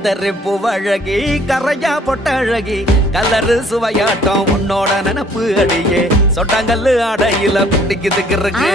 கத்தரி பூவழகி கரையா பொட்டழகி கலரு சுவையாட்டம் உன்னோட நினப்பு அடியே சொட்டாங்கல்லு ஆடையில பிடிக்குதுக்கு இருக்கு